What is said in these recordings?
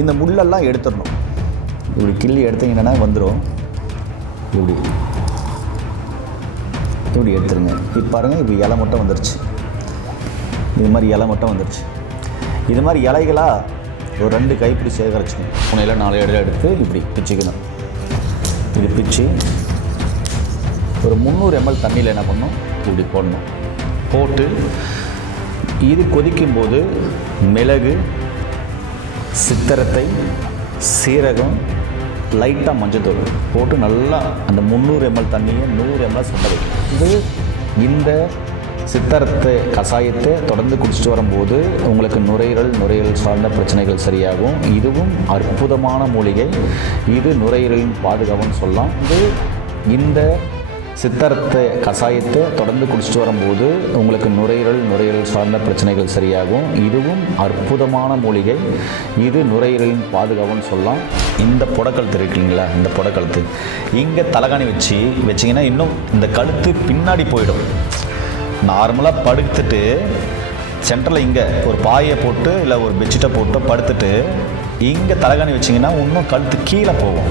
இந்த முள்ளெல்லாம் எடுத்துடணும். இப்படி கிள்ளி எடுத்தீங்கன்னா வந்துடும். இப்படி இப்படி எடுத்துருங்க. இப்போ பாருங்கள், இப்போ இலை மட்டும் வந்துருச்சு. இது மாதிரி இலை மட்டும் வந்துருச்சு. இது மாதிரி இலைகளாக ஒரு 2 கைப்பிடி சேகரிச்சுக்கணும். 3 இல்லை 4 இலை எடுத்து இப்படி பிச்சுக்கணும். இது பிச்சு ஒரு 300 ml தண்ணியில் என்ன பண்ணணும், இப்படி போடணும். போட்டு இது கொதிக்கும்போது மிளகு, சித்திரத்தை, சீரகம், லைட்டாக மஞ்சத்தூள் போட்டு நல்லா அந்த 300 ml தண்ணியை 100 ml சுண்ட வைக்கணும். இது இந்த சித்தரத்தை கஷாயத்தை தொடர்ந்து குடிச்சிட்டு வரும்போது உங்களுக்கு நுரையீரல் சார்ந்த பிரச்சனைகள் சரியாகும். இதுவும் அற்புதமான மூலிகை. இது நுரையீரலின் பாதுகாப்புன்னு சொல்லலாம். இந்த சித்தரத்தை கஷாயத்தை தொடர்ந்து குடிச்சிட்டு வரும்போது உங்களுக்கு நுரையீரல் சார்ந்த பிரச்சனைகள் சரியாகும். இதுவும் அற்புதமான மூலிகை. இது நுரையீரலின் பாதுகாப்புன்னு சொல்லலாம். இந்த புடக்கழுத்து இருக்குங்களா, இந்த புடக்கழுத்து இங்கே தலகாணி வச்சிங்கன்னா இன்னும் இந்த கழுத்து பின்னாடி போயிடும். நார்மலாக படுத்துட்டு சென்டரில் இங்கே ஒரு பாயை போட்டு இல்லை ஒரு பெட்ஷீட்டை போட்டு படுத்துட்டு இங்கே தலகாணி வச்சிங்கன்னா இன்னும் கழுத்து கீழே போகும்.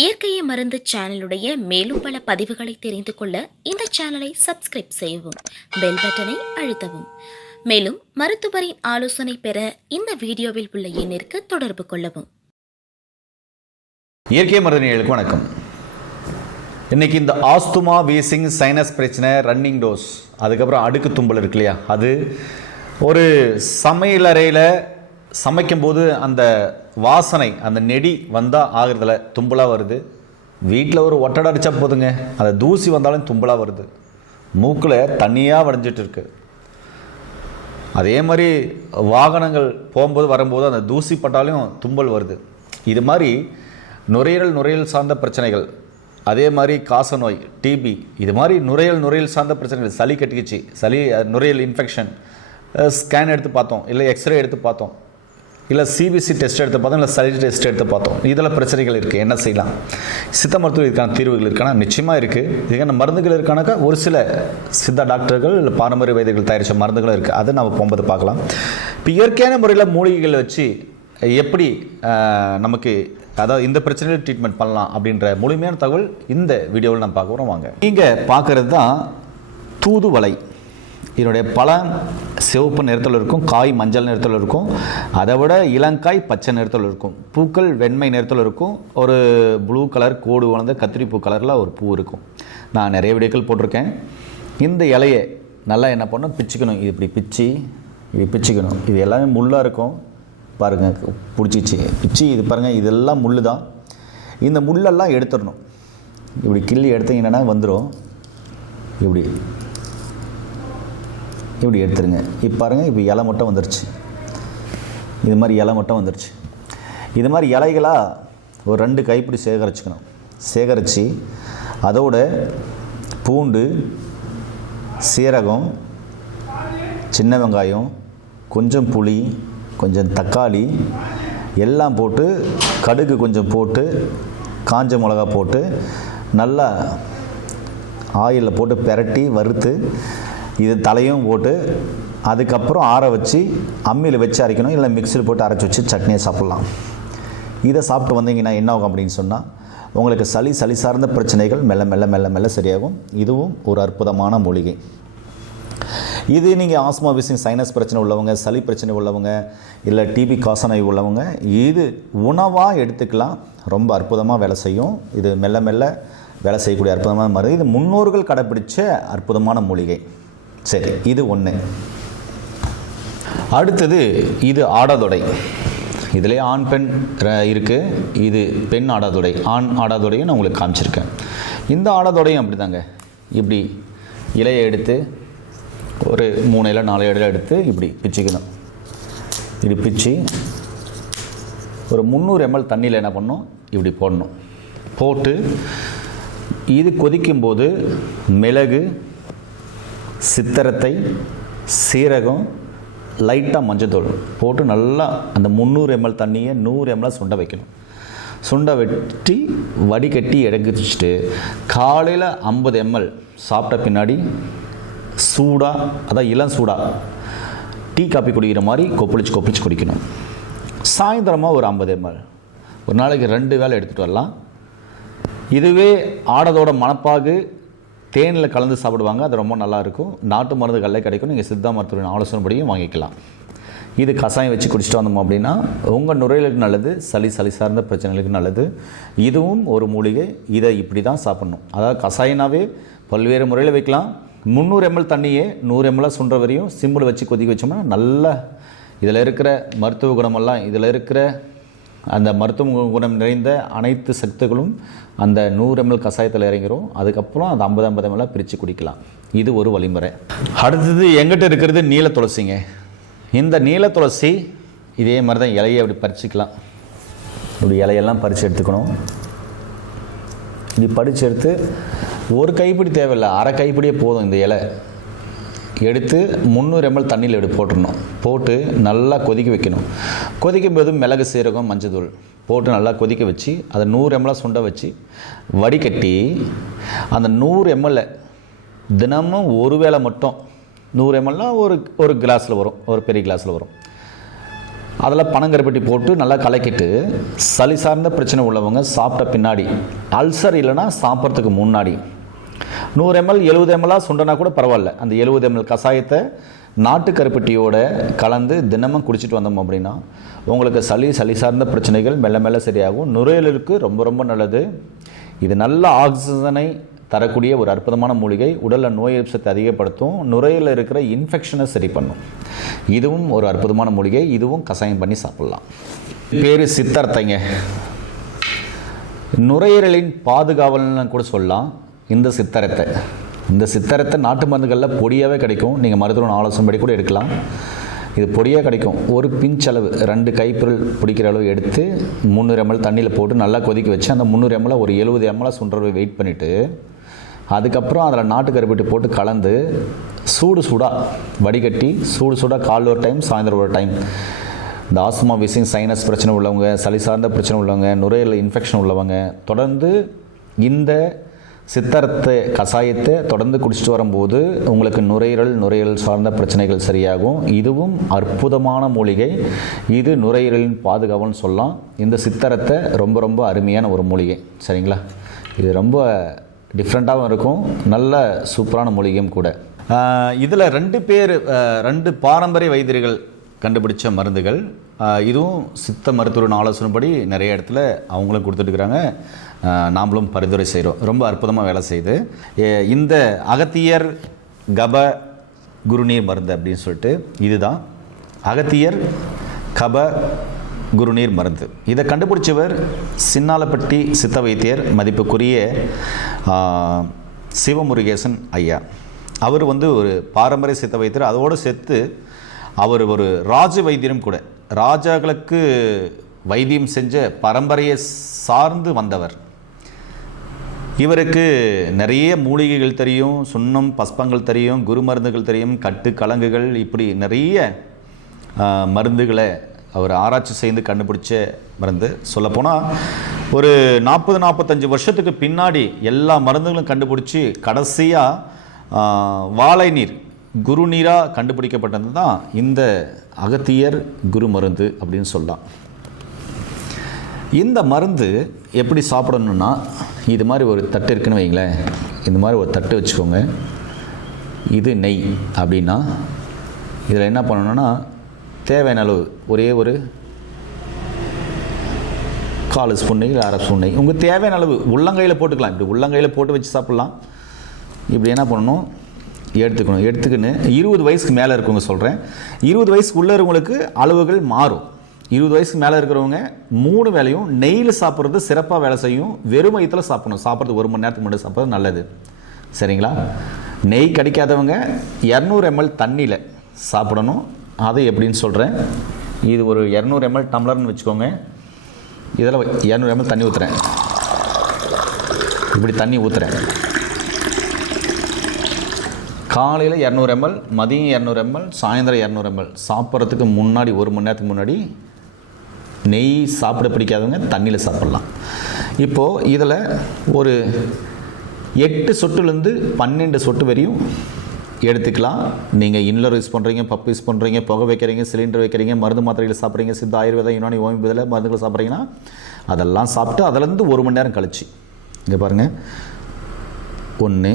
இயற்கையை மருந்து சேனலுடைய மேலும் பல பதிவுகளை தெரிந்து கொள்ள இந்த சேனலை சப்ஸ்கிரைப் செய்யவும், பெல் பட்டனை அழுத்தவும். மேலும் மருத்துவரின் ஆலோசனை பெற இந்த வீடியோவில் உள்ள எண்ணிற்கு தொடர்பு கொள்ளவும். இயற்கை மருத்துவர்களுக்கு வணக்கம். இன்றைக்கி இந்த ஆஸ்துமா, வீசிங், சைனஸ் பிரச்சனை, ரன்னிங் டோஸ், அதுக்கப்புறம் அடுக்கு தும்பல் இருக்கு இல்லையா, அது ஒரு சமையலறையில் சமைக்கும்போது அந்த வாசனை, அந்த நெடி வந்தால் ஆகிறதுல தும்பலாக வருது. வீட்டில் ஒரு ஒட்டடை அடித்தா போதுங்க, அந்த தூசி வந்தாலும் தும்பலாக வருது. மூக்கில் தண்ணியாக வடிஞ்சிட்டு இருக்கு. அதே மாதிரி வாகனங்கள் போகும்போது வரும்போது அந்த தூசி பட்டாலும் தும்பல் வருது. இது மாதிரி நுரையீரல் சார்ந்த பிரச்சனைகள், அதே மாதிரி காசநோய், டிபி, இது மாதிரி நுரையீரல் சார்ந்த பிரச்சனைகள், சளி கட்டிக்கிச்சு, நுரையீரல் இன்ஃபெக்ஷன், ஸ்கேன் எடுத்து பார்த்தோம், இல்லை எக்ஸ்ரே எடுத்து பார்த்தோம், இல்லை சிபிசி டெஸ்ட் எடுத்து பார்த்தோம், இல்லை சளி டெஸ்ட் எடுத்து பார்த்தோம். இதில் பிரச்சனைகள் இருக்குது, என்ன செய்யலாம்? சித்த மருத்துவம் இதுக்கான தீர்வுகள் இருக்கானா? நிச்சயமாக இருக்குது. இதுக்கான மருந்துகள் இருக்கானாக்கா ஒரு சில சித்த டாக்டர்கள் இல்லை பாரம்பரிய வைத்தியர்கள் தயாரித்த மருந்துகளும் இருக்குது. அதை நம்ம போகும்போது பார்க்கலாம். இப்போ இயற்கையான முறையில் மூலிகைகளை வச்சு எப்படி நமக்கு அதாவது இந்த பிரச்சனையில் ட்ரீட்மெண்ட் பண்ணலாம் அப்படின்ற முழுமையான தகவல் இந்த வீடியோவில் நம்ம பார்க்க போகிறோம். வாங்க. நீங்கள் பார்க்குறது தான் தூதுவளை. இதனுடைய பழம் சிவப்பு நிறத்தில் இருக்கும், காய் மஞ்சள் நிறத்தில் இருக்கும், அதை விட இளங்காய் பச்சை நிறத்தில் இருக்கும், பூக்கள் வெண்மை நிறத்தில் இருக்கும், ஒரு ப்ளூ கலர் கோடு வளர்ந்த கத்திரிப்பூ கலரில் ஒரு பூ இருக்கும். நான் நிறைய வீடியோக்கள் போட்டிருக்கேன். இந்த இலையை நல்லா என்ன பண்ணணும், பிச்சுக்கணும். இது இப்படி பிச்சுக்கணும். இது எல்லாமே முள்ளாக இருக்கும் பாருங்கள், பிடிச்சிச்சு பிச்சு. இது பாருங்கள், இதெல்லாம் முள் தான். இந்த முள்ளெல்லாம் எடுத்துடணும். இப்படி கிள்ளி எடுத்தீங்கன்னா வந்துடும். இப்படி எடுத்துருங்க. இப்போ பாருங்கள், இப்போ இலை மட்டும் வந்துருச்சு. இது மாதிரி இலை மட்டும் வந்துருச்சு. இது மாதிரி இலைகளாக ஒரு 2 கைப்பிடி சேகரிச்சுக்கணும். சேகரித்து அதோட பூண்டு, சீரகம், சின்ன வெங்காயம், கொஞ்சம் புளி, கொஞ்சம் தக்காளி எல்லாம் போட்டு, கடுகு கொஞ்சம் போட்டு, காஞ்ச மிளகா போட்டு நல்லா ஆயிலில் போட்டு பெரட்டி வறுத்து, இது தலையும் போட்டு அதுக்கப்புறம் ஆற வச்சு அம்மியில் வச்சு அரைக்கணும். இல்லை மிக்சியில் போட்டு அரைச்சி வச்சு சட்னியை சாப்பிட்லாம். இதை சாப்பிட்டு வந்தீங்கன்னா என்ன ஆகும் அப்படின்னு சொன்னால், உங்களுக்கு சளி சார்ந்த பிரச்சனைகள் மெல்ல சரியாகும். இதுவும் ஒரு அற்புதமான மூலிகை. இது நீங்கள் ஆஸ்மா, வீசிங், சைனஸ் பிரச்சனை உள்ளவங்க, சளி பிரச்சனை உள்ளவங்க, இல்லை டிபி காசநோய் உள்ளவங்க இது உணவாக எடுத்துக்கலாம். ரொம்ப அற்புதமாக வேலை செய்யும். இது மெல்ல வேலை செய்யக்கூடிய அற்புதமான மருந்து. இது முன்னோர்கள் கடைப்பிடிச்ச அற்புதமான மூலிகை. சரி, இது ஒன்று. அடுத்தது இது ஆடாதொடை. இதிலே ஆண் பெண் இருக்குது. இது பெண் ஆடாதொடை. ஆண் ஆடாதொடையும் நான் உங்களுக்கு காமிச்சிருக்கேன். இந்த ஆடாதொடையும் அப்படி தாங்க. இப்படி இலையை எடுத்து ஒரு 3 இல்லை 4 இலை எடுத்து இப்படி பிச்சுக்கணும். இப்படி பிச்சு ஒரு 300 ml தண்ணியில் என்ன பண்ணணும், இப்படி போடணும். போட்டு இது கொதிக்கும்போது மிளகு, சித்திரத்தை, சீரகம், லைட்டாக மஞ்சத்தூள் போட்டு நல்லா அந்த 300 ml தண்ணியை 100 ml சுண்ட வைக்கணும். சுண்ட வெட்டி வடிகட்டி இறக்கி வச்சுட்டு காலையில் 50 ml சாப்பிட்ட பின்னாடி சூடாக, அதான் இளம் சூடாக டீ காப்பி குடிக்கிற மாதிரி கொப்பளிச்சு குடிக்கணும். சாயந்தரமாக ஒரு 50 ml, ஒரு நாளைக்கு 2 வேளை எடுத்துகிட்டு வரலாம். இதுவே ஆடதோட மணப்பாகு தேனில் கலந்து சாப்பிடுவாங்க, அது ரொம்ப நல்லாயிருக்கும். நாட்டு மருந்துகளில் கிடைக்கும், நீங்கள் சித்தா மருத்துவரின் ஆலோசனைப்படியும் வாங்கிக்கலாம். இது கஷாயம் வச்சு குடிச்சிட்டு வந்தோம் அப்படின்னா உங்கள் நுரையீரலுக்கு நல்லது, சளி சார்ந்த பிரச்சனைகளுக்கு நல்லது. இதுவும் ஒரு மூலிகை. இதை இப்படி தான் சாப்பிட்ணும். அதாவது கஷாயனாவே பல்வேறு முறையில் வைக்கலாம். 300 ml தண்ணியே 100 ml சுன்ற வரையும் சிம்மில் வச்சு கொதிக்க வச்சோம்னா நல்லா இதில் இருக்கிற மருத்துவ குணமெல்லாம், இதில் இருக்கிற அந்த மருத்துவ குணம் நிறைந்த அனைத்து சத்துக்களும் அந்த 100 ml கஷாயத்தில் இறங்கிரும். அதுக்கப்புறம் அந்த 50 ml பிரித்து குடிக்கலாம். இது ஒரு வழிமுறை. அடுத்தது எங்கிட்ட இருக்கிறது நீல துளசிங்க. இந்த நீல துளசி இதே மாதிரி தான் இலையை அப்படி பறிச்சிக்கலாம். இப்படி இலையெல்லாம் பறித்து எடுத்துக்கணும். இப்படி பறித்து எடுத்து ஒரு கைப்பிடி தேவையில்லை, அரை கைப்பிடியே போதும். இந்த இலை எடுத்து 300 ml தண்ணியில் போட்டுடணும். போட்டு நல்லா கொதிக்க வைக்கணும். கொதிக்கும் போது மிளகு, சீரகம், மஞ்சள் போட்டு நல்லா கொதிக்க வச்சு அதை 100 ml சுண்ட வச்சு வடிகட்டி அந்த 100 ml தினமும் ஒரு வேளை மட்டும் 100 ml ஒரு கிளாஸில் வரும், ஒரு பெரிய கிளாஸில் வரும். அதில் பனங்கருப்பட்டி போட்டு நல்லா கலக்கிட்டு சளி சார்ந்த பிரச்சனை உள்ளவங்க சாப்பிட்ட பின்னாடி, அல்சர் இல்லைன்னா சாப்பிட்றதுக்கு முன்னாடி 100 ml 70 ml சுண்டனா கூட பரவாயில்ல, அந்த 70 ml கஷாயத்தை நாட்டு கருப்பட்டியோட கலந்து தினமும் குடிச்சிட்டு வந்தோம் அப்படின்னா உங்களுக்கு சளி சார்ந்த பிரச்சனைகள் மெல்ல சரியாகும். நுரையீரலுக்கு ரொம்ப நல்லது. இது நல்ல ஆக்சிஜனை தரக்கூடிய ஒரு அற்புதமான மூலிகை. உடலில் நோய் எதிர்ப்பு சக்தி அதிகப்படுத்தும். நுரையீரலில் இருக்கிற இன்ஃபெக்ஷனை சரி பண்ணும். இதுவும் ஒரு அற்புதமான மூலிகை. இதுவும் கஷாயம் பண்ணி சாப்பிட்லாம். பேர் சித்தர்த்தைங்க. நுரையீரலின் பாதுகாவல்னு கூட சொல்லலாம் இந்த சித்தரத்தை நாட்டு மருந்துகளில் பொடியாகவே கிடைக்கும். நீங்கள் மருத்துவ ஆலோசனைப்படி கூட எடுக்கலாம். இது பொடியாக கிடைக்கும். ஒரு பிஞ்சளவு 2 கைப்பிரல் பிடிக்கிற அளவு எடுத்து 300 ml தண்ணியில் போட்டு நல்லா கொதிக்க வச்சு அந்த 300 ml ஒரு 70 ml சுண்டவை வெயிட் பண்ணிவிட்டு அதுக்கப்புறம் அதில் நாட்டு கருப்பட்டி போட்டு கலந்து சூடாக வடிகட்டி சூடாக காலைல ஒரு டைம், சாயந்தரம் ஒரு டைம், இந்த ஆஸ்துமா, வீசிங், சைனஸ் பிரச்சனை உள்ளவங்க, சளி சார்ந்த பிரச்சனை உள்ளவங்க, நுரையீரல் இன்ஃபெக்ஷன் உள்ளவங்க தொடர்ந்து இந்த சித்தரத்தை கஷாயத்தை தொடர்ந்து குடிச்சிட்டு வரும்போது உங்களுக்கு நுரையீரல் சார்ந்த பிரச்சனைகள் சரியாகும். இதுவும் அற்புதமான மூலிகை. இது நுரையீரலின் பாதுகாவல்னு சொல்லலாம். இந்த சித்தரத்தை ரொம்ப அருமையான ஒரு மூலிகை. சரிங்களா? இது ரொம்ப டிஃப்ரெண்ட்டாகவும் இருக்கும். நல்ல சூப்பரான மூலிகையும் கூட. இதில் 2 பாரம்பரிய வைத்தியர்கள் கண்டுபிடிச்ச மருந்துகள். இதுவும் சித்த மருத்துவரின் ஆலோசனைப்படி நிறைய இடத்துல அவங்களும் கொடுத்துட்டுருக்குறாங்க. நாமளும் பரிந்துரை செய்கிறோம். ரொம்ப அற்புதமாக வேலை செய்யுது. இந்த அகத்தியர் கப குருநீர் மருந்து அப்படின்னு சொல்லிட்டு இதுதான் அகத்தியர் கப குருநீர் மருந்து. இதை கண்டுபிடிச்சவர் சின்னாலப்பட்டி சித்த வைத்தியர் மதிப்புக்குரிய சிவமுருகேசன் ஐயா. அவர் ஒரு பாரம்பரிய சித்த வைத்தியர். அதோடு சேர்த்து அவர் ஒரு ராஜ வைத்தியரும் கூட. ராஜாக்களுக்கு வைத்தியம் செஞ்ச பரம்பரையை சார்ந்து வந்தவர். இவருக்கு நிறைய மூலிகைகள் தெரியும், சுண்ணம், பஸ்பங்கள் தெரியும், குரு மருந்துகள் தெரியும், கட்டு கலங்குகள், இப்படி நிறைய மருந்துகளை அவர் ஆராய்ச்சி செய்து கண்டுபிடிச்ச மருந்து. சொல்லப்போனால் ஒரு 40-45 வருஷத்துக்கு பின்னாடி எல்லா மருந்துகளும் கண்டுபிடிச்சி கடைசியாக வாழை நீர் குரு நீராக கண்டுபிடிக்கப்பட்டது தான் இந்த அகத்தியர் குரு மருந்து அப்படின்னு சொல்லலாம். இந்த மருந்து எப்படி சாப்பிடணுன்னா, இது மாதிரி ஒரு தட்டு இருக்குன்னு வைங்களேன். இந்த மாதிரி ஒரு தட்டு வச்சுக்கோங்க. இது நெய் அப்படின்னா இதில் என்ன பண்ணணுன்னா தேவையான அளவு ஒரே ஒரு 1/4 ஸ்பூன் நெய், 1/2 ஸ்பூன் நெய், உங்கள் தேவையான அளவு உள்ளங்கையில் போட்டுக்கலாம். இப்படி உள்ளங்கையில் போட்டு வச்சு சாப்பிட்லாம். இப்படி என்ன பண்ணணும், எடுத்துக்கணும். 20 வயசுக்கு மேலே இருக்கவங்க சொல்கிறேன். 20 வயசுக்கு உள்ளே இருக்கவங்களுக்கு அளவுகள் மாறும். 20 வயசுக்கு மேலே இருக்கிறவங்க 3 வேளையும் நெய்யில் சாப்பிட்றது சிறப்பாக வேலை செய்யும். வெறும் வயிற்றில் சாப்பிடணும். சாப்பிட்றது 1 மணி நேரத்துக்கு முன்னாடி சாப்பிட்றது நல்லது. சரிங்களா? நெய் கிடைக்காதவங்க 200 ml தண்ணியில் சாப்பிடணும். அது எப்படின்னு சொல்கிறேன். இது ஒரு 200 ml டம்ளர்னு வச்சுக்கோங்க. இதில் 200 ml தண்ணி ஊற்றுறேன். இப்படி தண்ணி ஊற்றுறேன். காலையில் 200 ml, மதியம் 200 ml, சாயந்தரம் 200 ml. சாப்பிட்றதுக்கு முன்னாடி 1 மணி நேரத்துக்கு முன்னாடி நெய் சாப்பிட பிடிக்காதவங்க தண்ணியில் சாப்பிட்லாம். இப்போது இதில் ஒரு 8 சொட்டுலேருந்து 12 சொட்டு வரையும் எடுத்துக்கலாம். நீங்கள் இன்லர் யூஸ் பண்ணுறீங்க, பப் யூஸ் பண்ணுறீங்க, புகை வைக்கிறீங்க, சிலிண்டர் வைக்கிறீங்க, மருந்து மாத்திரைகள் சாப்பிட்றீங்க, சித்த ஆயுர்வேதம் யுனானி ஹோமியோபதியில் மருந்துகள் சாப்பிட்றீங்கன்னா அதெல்லாம் சாப்பிட்டு அதிலேருந்து 1 மணி நேரம் கழிச்சு இங்கே பாருங்கள் 1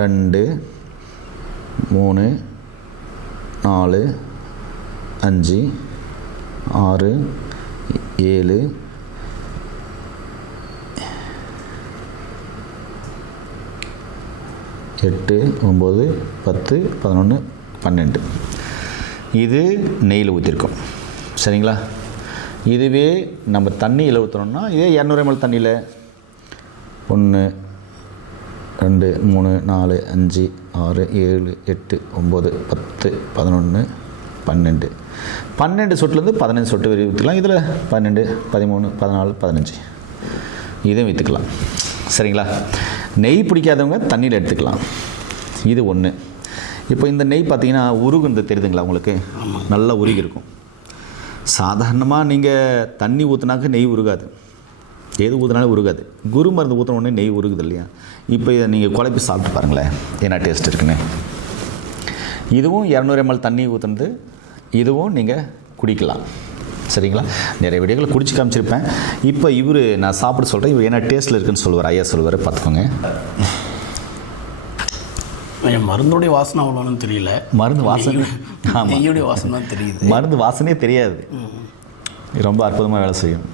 2 3 4 5 6 7 8 9 10 11 12 இது நெய்யில் ஊற்றிருக்கோம். சரிங்களா? இதுவே நம்ம தண்ணியில் ஊற்றுறோம்னா இதே 200 ml தண்ணியில் 1 2 3 4 5 6 7 8 9 10 11 12 12 சொட்டுலேருந்து 15 சொட்டு வரை ஊற்றிக்கலாம். இதில் 12 13 14 15 இதையும் விற்றுக்கலாம். சரிங்களா? நெய் பிடிக்காதவங்க தண்ணியில் எடுத்துக்கலாம். இது ஒன்று. இப்போ இந்த நெய் பார்த்தீங்கன்னா உருகுந்து தெரியுதுங்களா உங்களுக்கு? நல்லா உருகி இருக்கும். சாதாரணமாக நீங்கள் தண்ணி ஊற்றினாக்க நெய் உருகாது, எது ஊற்றினாலும் உருகாது. குரு மருந்து ஊற்றின உடனே நெய் உருகுது இல்லையா? இப்போ இதை நீங்கள் குழப்பி சாப்பிட்டு பாருங்களேன் என்ன டேஸ்ட் இருக்குன்னு. இதுவும் 200 ml தண்ணி ஊற்றுனது, இதுவும் நீங்கள் குடிக்கலாம். சரிங்களா? நிறைய வீடியோக்களை குடிச்சு காமிச்சிருப்பேன். இப்போ இவர் நான் சாப்பிட சொல்கிறேன், இவர் என்ன டேஸ்ட்டில் இருக்குன்னு சொல்லுவார், ஐயா சொல்லுவார், பார்த்துக்கோங்க. மருந்துடைய வாசனை அவ்வளோன்னு தெரியல. மருந்து வாசனை, நெய்யுடைய வாசனை தான் தெரியுது. மருந்து வாசனையே தெரியாது. ரொம்ப அற்புதமாக வேலை செய்யும்.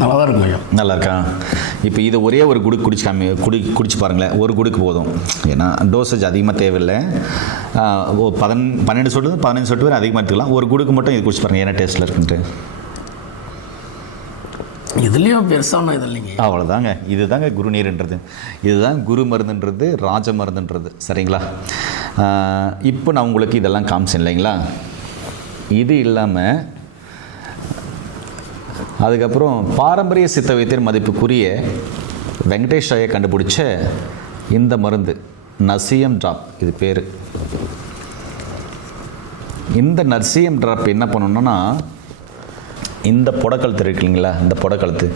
நல்லா தான் இருக்கும் ஐயா. நல்லா இருக்கா? இப்போ இதை ஒரே ஒரு குடுக்கு குடிச்சு பாருங்களேன். ஒரு குடுக்கு போதும். ஏன்னா டோசேஜ் அதிகமாக தேவையில்லை. 12 சொட்டு 15 சொட்டு வரை அதிகமாக எடுத்துக்கலாம். ஒரு குடுக்கு மட்டும் இது குடிச்சு பாருங்கள் என்ன டேஸ்ட்டில் இருக்குன்ட்டு. இதுலேயும் பெருசான இது இல்லைங்க. அவ்வளோதாங்க. இதுதாங்க குரு நீர்ன்றது, இதுதான் குரு மருந்துன்றது, ராஜ மருந்துன்றது. சரிங்களா? இப்போ நான் உங்களுக்கு இதெல்லாம் காமிச்சேன் இல்லைங்களா? இது இல்லாமல் அதுக்கப்புறம் பாரம்பரிய சித்த வைத்தியர் மதிப்புக்குரிய வெங்கடேஷ் ஐயா கண்டுபிடிச்ச இந்த மருந்து நசியம் ட்ராப், இது பேர். இந்த நசியம் ட்ராப் என்ன பண்ணணும்னா, இந்த புடக்கழுத்து இருக்கு இல்லைங்களா, இந்த புடக்கழுத்து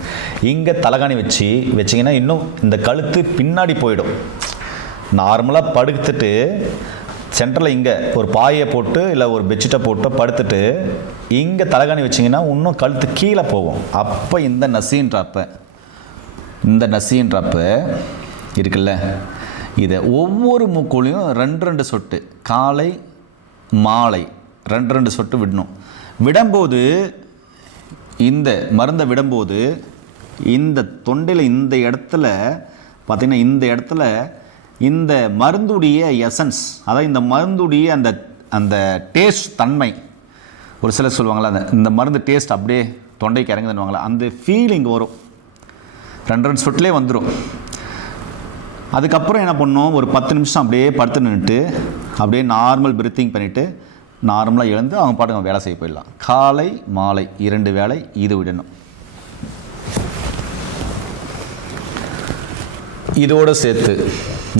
இங்கே தலகாணி வச்சிங்கன்னா இன்னும் இந்த கழுத்து பின்னாடி போயிடும். நார்மலாக படுத்துட்டு சென்டரில் இங்கே ஒரு பாயை போட்டு இல்லை ஒரு பெட்ஷீட்டை போட்டு படுத்துட்டு இங்கே தலகாணி வச்சிங்கன்னா இன்னும் கழுத்து கீழே போகும். அப்போ இந்த நசியம் ட்ராப்பு இருக்குல்ல, இதை ஒவ்வொரு மூக்குலையும் 2 சொட்டு காலை மாலை 2 சொட்டு விடணும். விடும்போது இந்த மருந்தை விடும்போது இந்த தொண்டையில் இந்த இடத்துல பார்த்திங்கன்னா, இந்த இடத்துல இந்த மருந்துடைய எசன்ஸ், அதாவது இந்த மருந்துடைய அந்த அந்த டேஸ்ட் தன்மை, ஒரு சிலர் சொல்லுவாங்களா இந்த மருந்து டேஸ்ட் அப்படியே தொண்டைக்கு இறங்குதுன்னுவாங்களா, அந்த ஃபீலிங் வரும். 2 சொட்டுலேயே வந்துடும். அதுக்கப்புறம் என்ன பண்ணணும், ஒரு 10 நிமிஷம் அப்படியே படுத்து நின்றுட்டு அப்படியே நார்மல் பிரீத்திங் பண்ணிவிட்டு நார்மலாக எழுந்து அவங்க பாட்டுக்கு வேலை செய்ய போயிடலாம். காலை மாலை 2 வேளை இது விடணும். இதோடு சேர்த்து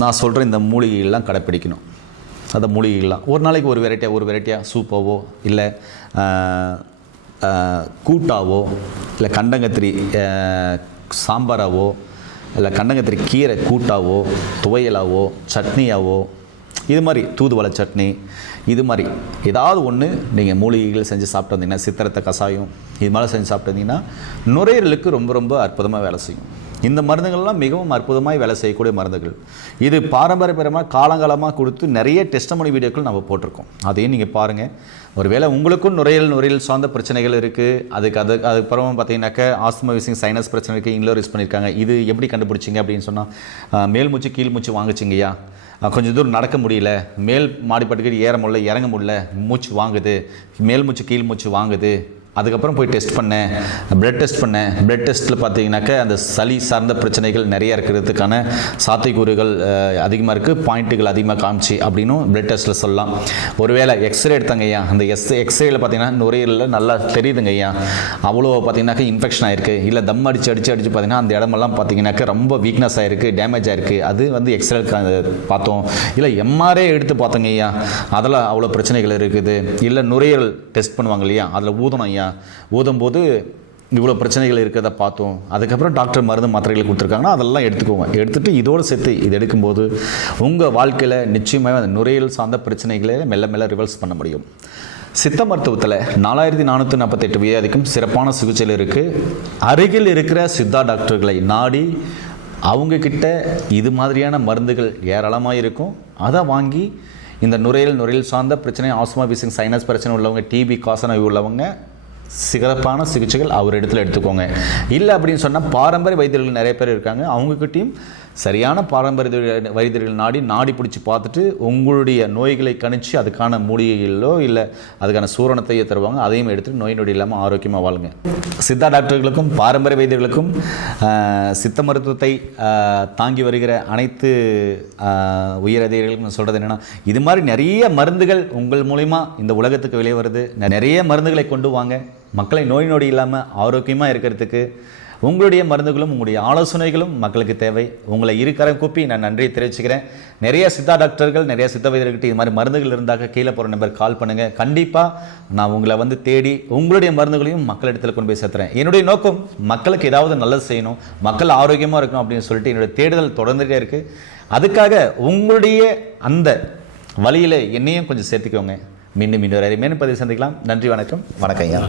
நான் சொல்கிற இந்த மூலிகைகள்லாம் கடைப்பிடிக்கணும். அந்த மூலிகைகள்லாம் ஒரு நாளைக்கு ஒரு வெரைட்டியாக சூப்பாவோ இல்லை கூட்டாவோ இல்லை கண்டங்கத்திரி சாம்பாராவோ இல்லை கண்டங்கத்திரி கீரை கூட்டாவோ துவையலாவோ சட்னியாவோ இது மாதிரி தூதுவளை சட்னி இது மாதிரி ஏதாவது ஒன்று நீங்கள் மூலிகைகள் செஞ்சு சாப்பிட்டு வந்தீங்கன்னா, சித்திரத்தை கசாயம் இது மாதிரி செஞ்சு சாப்பிட்டு வந்தீங்கன்னா நுரையீரலுக்கு ரொம்ப ரொம்ப அற்புதமாக வேலை செய்யும். இந்த மருந்துகள்லாம் மிகவும் அற்புதமாக வேலை செய்யக்கூடிய மருந்துகள். இது பாரம்பரியமாக காலங்காலமாக கொடுத்து நிறைய டெஸ்டமனி வீடியோக்கள் நம்ம போட்டிருக்கோம். அதையும் நீங்கள் பாருங்கள். ஒருவேளை உங்களுக்கும் நுரையீரல் சார்ந்த பிரச்சனைகள் இருக்குது, அதுக்கப்புறமா பார்த்தீங்கன்னாக்கா ஆஸ்துமா வீசிங் சைனஸ் பிரச்சனை இருக்குது, இன்லர் யூஸ் பண்ணியிருக்காங்க. இது எப்படி கண்டுபிடிச்சிங்க அப்படின்னு சொன்னால், மேல் மூச்சு கீழ் மூச்சு வாங்குச்சிங்கய்யா, கொஞ்சம் தூரம் நடக்க முடியல, மேல் மாடிப்பட்டுக்கு ஏற முடியல, இறங்க முடியல, மூச்சு வாங்குது, மேல் மூச்சு கீழ் மூச்சு வாங்குது அதுக்கப்புறம் போய் டெஸ்ட் பண்ணேன், பிளட் டெஸ்ட் பண்ணேன். பிளட் டெஸ்ட்டில் பார்த்தீங்கன்னாக்க அந்த சளி சார்ந்த பிரச்சனைகள் நிறைய இருக்கிறதுக்கான சாத்தியக்கூறுகள் அதிகமாக இருக்குது, பாயிண்ட்டுகள் அதிகமாக காமிச்சு அப்படின்னும் பிளட் டெஸ்ட்டில் சொல்லலாம். ஒருவேளை எக்ஸ்ரே எடுத்தாங்க ஐயா, அந்த எக்ஸ்ரேயில் பார்த்தீங்கன்னா நுரையீரலில் நல்லா தெரியுதுங்க ஐயா, அவ்வளோ பார்த்தீங்கன்னாக்கா இன்ஃபெக்ஷன் ஆயிருக்கு, இல்லை தம் அடித்து பார்த்தீங்கன்னா அந்த இடமெல்லாம் பார்த்தீங்கன்னாக்கா ரொம்ப வீக்னஸ் ஆயிருக்கு, டேமேஜ் ஆயிருக்கு. அது வந்து எக்ஸ்ரே பார்த்தோம். இல்லை எம்ஆர்ஐ எடுத்து பார்த்தோங்க ஐயா, அதில் அவ்வளோ பிரச்சனைகள் இருக்குது. இல்லை நுரையீரல் டெஸ்ட் பண்ணுவாங்க இல்லையா, அதில் ஊதணும் ஐயா, ஊதும்போது இவ்வளோ பிரச்சனைகள் இருக்கிறத பார்த்தோம். அதுக்கப்புறம் டாக்டர் மருந்து மாத்திரைகள் கொடுத்துருக்காங்கன்னா அதெல்லாம் எடுத்துக்கோங்க. எடுத்துகிட்டு இதோடு சேர்த்து இது எடுக்கும்போது உங்கள் வாழ்க்கையில் நிச்சயமாக அந்த நுரையீரல் சார்ந்த பிரச்சனைகளை மெல்ல மெல்ல ரிவர்ஸ் பண்ண முடியும். சித்த மருத்துவத்தில் 4448 வியாதிக்கும் சிறப்பான சிகிச்சையில் இருக்குது. அருகில் இருக்கிற சித்தா டாக்டர்களை நாடி அவங்கக்கிட்ட இது மாதிரியான மருந்துகள் ஏராளமாக இருக்கும். அதை வாங்கி இந்த நுரையீரல் சார்ந்த பிரச்சனை, ஆஸ்மா, வீசிங், சைனஸ் பிரச்சனை உள்ளவங்க, டிபி, காசநோய் உள்ளவங்க சிறப்பான சிகிச்சைகள் அவர் இடத்துல எடுத்துக்கோங்க. இல்லை அப்படின்னு சொன்னால் பாரம்பரிய வைத்தியர்கள் நிறைய பேர் இருக்காங்க, அவங்கக்கிட்டையும் சரியான பாரம்பரிய வைத்தியர்கள் நாடி பிடிச்சி பார்த்துட்டு உங்களுடைய நோய்களை கணிச்சு அதுக்கான மூலிகைகளோ இல்லை அதுக்கான சூரணத்தையோ தருவாங்க. அதையும் எடுத்துகிட்டு நோய் நொடி இல்லாமல் ஆரோக்கியமாக வாழுங்க. சித்தா டாக்டர்களுக்கும் பாரம்பரிய வைத்தியர்களுக்கும் சித்த மருத்துவத்தை தாங்கி வருகிற அனைத்து உயர் அதிகாரிகளுக்கும் சொல்கிறது என்னென்னா, இது மாதிரி நிறைய மருந்துகள் உங்கள் மூலிமா இந்த உலகத்துக்கு வெளியே வருது. நிறைய மருந்துகளை கொண்டு வாங்க. மக்களை நோய் நொடி இல்லாமல் ஆரோக்கியமாக இருக்கிறதுக்கு உங்களுடைய மருந்துகளும் உங்களுடைய ஆலோசனைகளும் மக்களுக்கு தேவை. உங்களை இருக்கரம் கூப்பி நான் நன்றியை தெரிவிச்சுக்கிறேன். நிறைய சித்தா டாக்டர்கள், நிறைய சித்த வைத்தியர்கிட்ட இது மாதிரி மருந்துகள் இருந்தாக்க கீழே போகிற நம்பர் கால் பண்ணுங்கள். கண்டிப்பாக நான் உங்களை வந்து தேடி உங்களுடைய மருந்துகளையும் மக்களிடத்தில் கொண்டு போய் சேர்த்துறேன். என்னுடைய நோக்கம் மக்களுக்கு ஏதாவது நல்லது செய்யணும், மக்கள் ஆரோக்கியமாக இருக்கணும் அப்படின்னு சொல்லிட்டு என்னுடைய தேடுதல் தொடர்ந்துகிட்டே இருக்குது. அதுக்காக உங்களுடைய அந்த வழியில் என்னையும் கொஞ்சம் சேர்த்துக்கோங்க. மீண்டும் இன்னொரு அருமையான பதிவு சந்திக்கலாம். நன்றி, வணக்கம். வணக்கம் ஐயா.